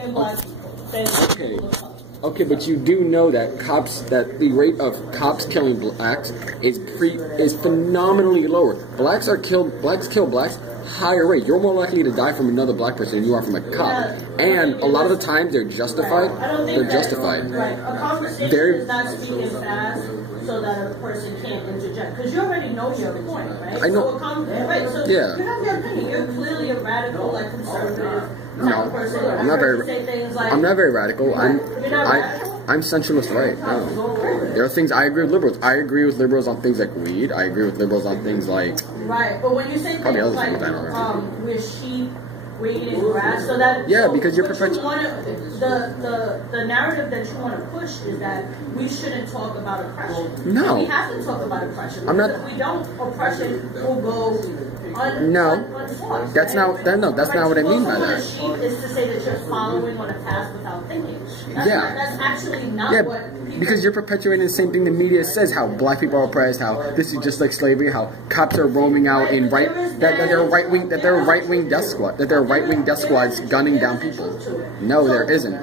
than black people. Okay. Okay, but you do know that the rate of cops killing blacks is phenomenally lower. Blacks kill blacks higher rate. You're more likely to die from another black person than you are from a cop. And a lot of the times they're justified. They're justified. Right. A conversation is not speaking fast so that a person can't interject. Because you already know your point, right? I know. So yeah. You have your opinion. You're clearly a radical, like conservative. No, I'm not very radical. I'm centralist right. No. There are things I agree with liberals. I agree with liberals on things like weed. I agree with liberals on things like right. But when you say things like we're sheep, we're eating grass, so that because you're perpetuating the narrative that you want to push is that we shouldn't talk about oppression. No, we have to talk about oppression. I'm not. If we don't, oppression will go. That's not what I mean by that. Sheep is to say that you're following on a path without thinking. That's actually not what. Because you're perpetuating the same thing the media says, how black people are oppressed, how this is just like slavery, how cops are roaming out in that they're right wing death squads gunning down people. No, there isn't.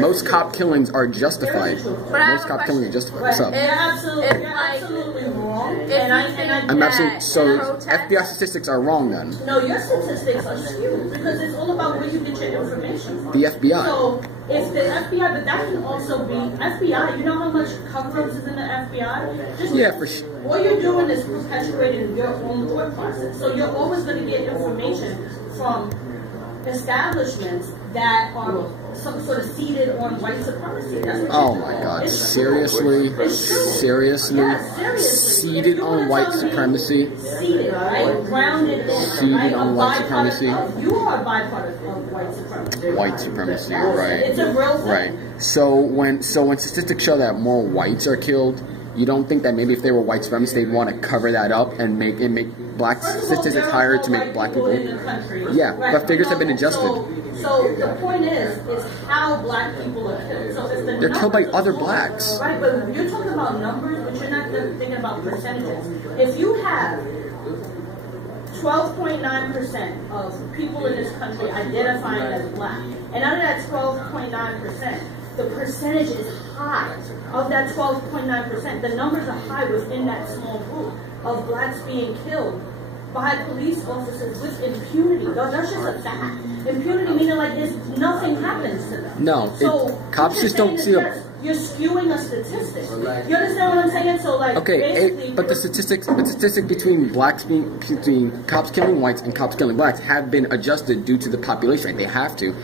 Most cop killings are justified. Most cop killings are justified. What's up? You're absolutely wrong. I'm absolutely FBI statistics are wrong then. No, your statistics are skewed because it's all about where you get your information from. The FBI. So if the FBI, but that can also be FBI. You know how much cover-ups is in the FBI? For sure. All you're doing is perpetuating your own thought process. So you're always going to get information from establishments that are some sort of seated on white supremacy. That's what oh my God! Seriously? Seated on white supremacy? Seated, right? Grounded in seated on white supremacy. You are a byproduct of white supremacy. White supremacy, right? It's a real thing. Right. So when statistics show that more whites are killed, you don't think that maybe if they were white supremacists, they'd want to cover that up and make black statistics higher to make black people? Yeah, but figures have been adjusted. So the point is how black people are killed. So if they're killed by other blacks. Right, but you're talking about numbers, but you're not thinking about percentages. If you have 12.9% of people in this country identifying as black, and out of that 12.9%, the percentage is high. Of that 12.9%, the numbers are high within that small group of blacks being killed by police officers with impunity. That's just a fact. Impunity meaning like nothing happens to them. No, so cops just don't see you're skewing a statistic. You understand what I'm saying? So like, but the statistic between between cops killing whites and cops killing blacks have been adjusted due to the population. They have to.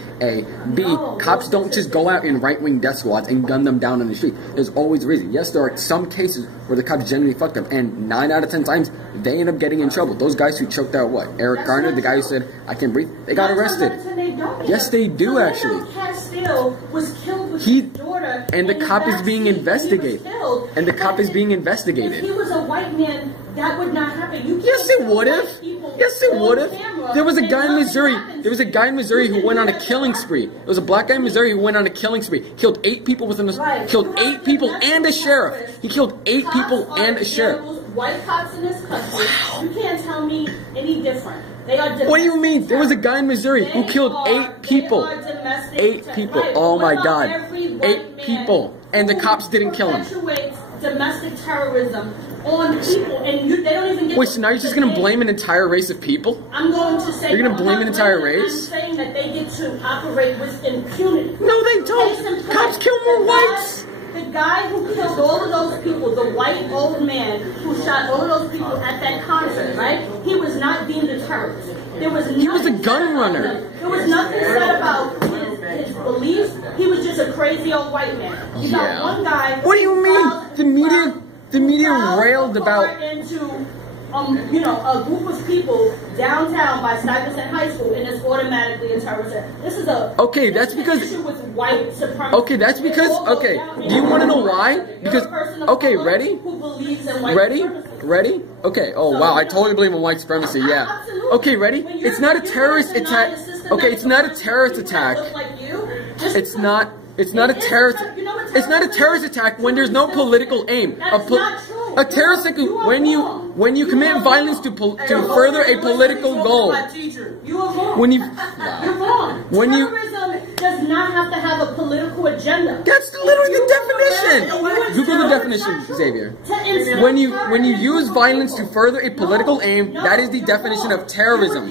Cops don't just go out in right-wing death squads and gun them down on the street. There's always a reason. Yes, there are some cases where the cops genuinely fucked up, and 9 out of 10 times they end up getting in trouble. Those guys who choked out Eric Garner, the guy who said I can't breathe, they got arrested. Yes, they do actually. Was killed with his daughter, and the cop is being investigated. And the cop is being investigated. If he was a white man, that would not happen. Yes, it would have. Yes, it would have. There was a guy in Missouri. There was a guy in Missouri who went on a killing spree. There was a black guy in Missouri who went on a killing spree. Killed 8 people killed 8 people and a sheriff. He killed 8 people and a sheriff. White cops in this country. You can't tell me any different. They are what do you mean? There was a guy in Missouri who killed 8 people. 8 people. Oh my God. 8 people. And the cops didn't kill him. Domestic terrorism on people, and they don't even get. Wait, so now you're just gonna blame an entire race of people? I'm going to say you're gonna blame an entire race. I'm saying that they get to operate with impunity. No, they don't. Cops kill more whites. The guy who killed all of those people, the white old man who shot all of those people at that concert, right? He was not deemed a terrorist. He was a gun runner. There was nothing said about his beliefs. He was just a crazy old white man. You got one guy. What do you mean? The media railed about into a group of people downtown by Stuyvesant High School, and it's automatically a terrorist. This is a that's because issue with white supremacy. Okay, that's because do you want to know why? Because ready? Who believes in white supremacy. Ready? Okay. Oh wow, I totally believe in white supremacy. Yeah. Absolutely. Okay, ready? It's not a terrorist attack. Okay, it's not a terrorist attack. It's not a terrorist. It's not a terrorist attack when there's no political aim. A terrorist attack when you commit violence to further a political goal. You are wrong. You're wrong. Terrorism does not have to have a political agenda. That's literally the definition. Google the definition, Xavier. When you use violence to further a political aim, that is the definition of terrorism.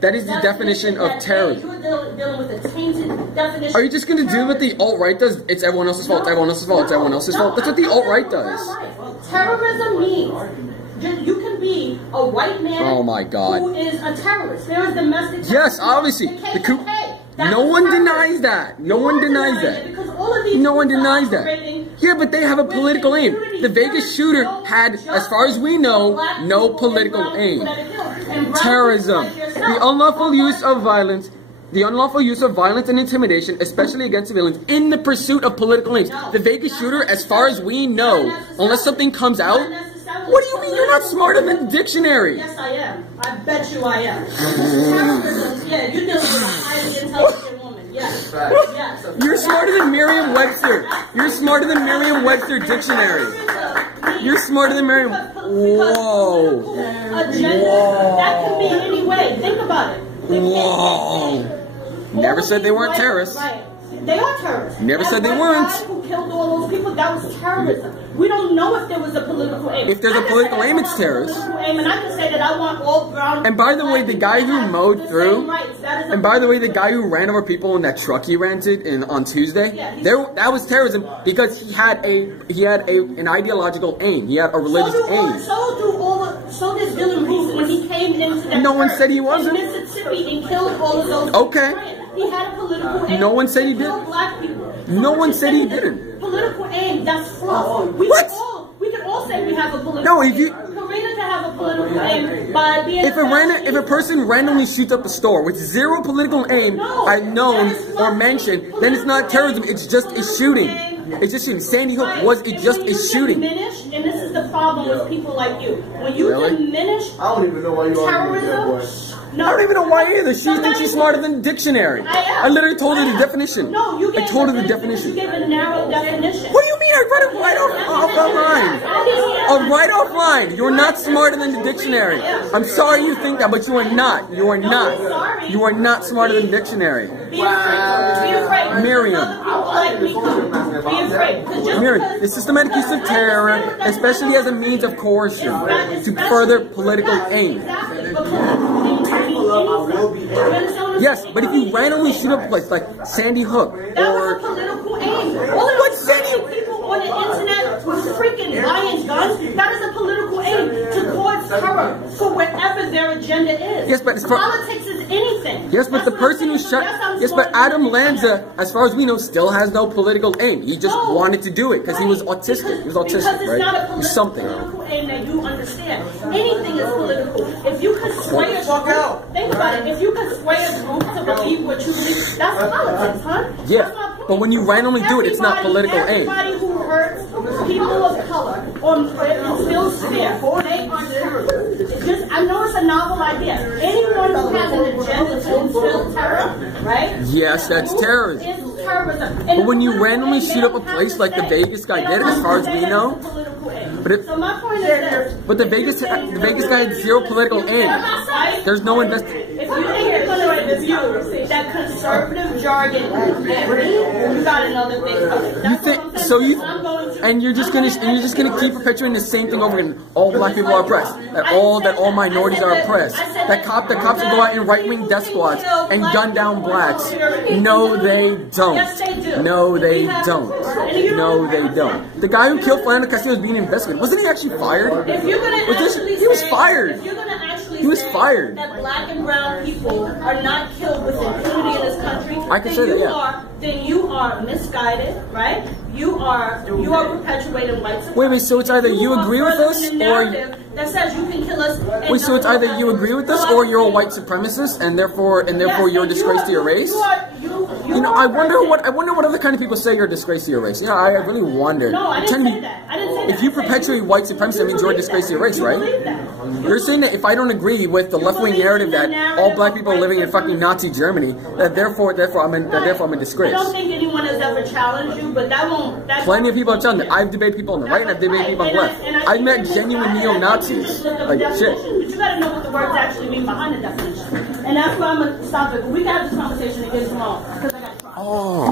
That is the definition of terrorism. Dealing with a tainted definition. Are you just going to do what the alt-right does? It's everyone else's fault, it's everyone else's fault, it's everyone else's fault. That's what the alt-right does. Terrorism means you can be a white man who is a terrorist. There is domestic terrorism. Yes, obviously. The coup. No one denies that. No one denies that. No one denies that. Yeah, but they have a political aim. The Vegas shooter had, as far as we know, no political aim. Terrorism. The unlawful use of violence. The unlawful use of violence and intimidation, especially against civilians, in the pursuit of political aims. The Vegas shooter, as far as we know, unless something comes out, what do you mean you're not smarter than the dictionary? Yes, I am. I bet you I am. Yeah, you're dealing with a highly intelligent woman. Yes. Yes. You're smarter than Merriam-Webster. You're smarter than Merriam-Webster dictionary. You're smarter than Merriam. Whoa. That can be in any way. Think about it. Whoa. Never said they weren't terrorists. They are terrorists. Never said they weren't. Who killed all those people? That was terrorism. We don't know if there was a political aim. If there's a political aim, it's terrorist. And I can say that I want all brown. And by the way, the guy who mowed through, and by the way, the guy who ran over people in that truck he rented on Tuesday, that was terrorism because he had an ideological aim. He had a religious aim. So did Dylan Reese when he came into that. No one said he wasn't. In Mississippi and killed all of those. Okay. He had a political aim. No one said he didn't. Black people. No one said he didn't. Political aim, that's fluff. We can all say we have a political no, if aim. you Karina can have a political aim by being if a person randomly shoots up a store with zero political aim known or mentioned, then it's not terrorism, it's just a shooting. It's just shooting. Sandy Hook was just a shooting. And this is the problem with people like you. When you diminish I don't even know why you terrorism. No, I don't even know why either. She thinks she's smarter than the dictionary. I literally told her the definition. No, you gave I told her the definition. You gave a narrow definition. What do you mean? I read it right offline. Right offline. You're not smarter than the dictionary. I'm sorry you think that, but you are not. You are not. You are not smarter than the dictionary. Be afraid. Miriam. Be afraid. Miriam, the systematic use of terror, especially as a means of coercion, to further political aims. Yes, but if you randomly shoot up a place like Sandy Hook or political aim. What Sandy people on the internet were freaking buying guns? That is a political aim to cause terror for whatever their agenda is. Yes, but politics is anything. Yes, but the person who shot. Yes, but Adam Lanza, as far as we know, still has no political aim. He just wanted to do it because he was autistic. He was autistic, right? He's something. Political aim that you understand. Anything is political. If you can sway a group, think about it. If you can sway a group to believe what you believe, that's politics, huh? Yeah, but when you randomly do it, it's not political aim. Everybody who hurts people of color or feels fear, they are terrorists. I know it's a novel idea. Anyone who has an agenda to instill terror, right? Yes, that's terrorism. Is terrorism. But when you randomly shoot up a place like the Vegas guy did, as far as we know, so my point is this. But the Vegas guy had zero political aim. There's no investigation. If you think you're going to review that conservative jargon, you got another thing coming. You think so? You're just gonna keep perpetuating the same thing over again. All black people are oppressed. That all minorities are oppressed. The cops will go out in right-wing death squads and gun down blacks. No, they don't. No, they don't. No, they don't. The guy who killed Fernando Castillo was being investigated. Wasn't he actually fired? He was fired. He was fired. That black and brown people are not killed with impunity in this country. I can say that, yeah. Then you are misguided, right? You are perpetuating white supremacy. Wait, so it's either you agree with us or that says you can kill us. Wait, so it's either you agree with us or you're a white supremacist and therefore you're a disgrace to your race? You know, I wonder what other kind of people say you're a disgrace to your race. You know, I really wonder. No, I didn't say that. If you perpetuate white supremacy, that means you're a disgrace to your race, right? You're saying that if I don't agree with the left-wing narrative that all black people are living in fucking Nazi Germany, that therefore I'm a disgrace. I don't think anyone has ever challenged you, but that won't. Plenty of people have challenged me. I've debated people on the right and I've debated people on the left. I've met genuine neo-Nazis. Like shit. But you gotta know what the words actually mean behind the definition. And that's why I'm gonna stop it. We can have this conversation again tomorrow. Oh.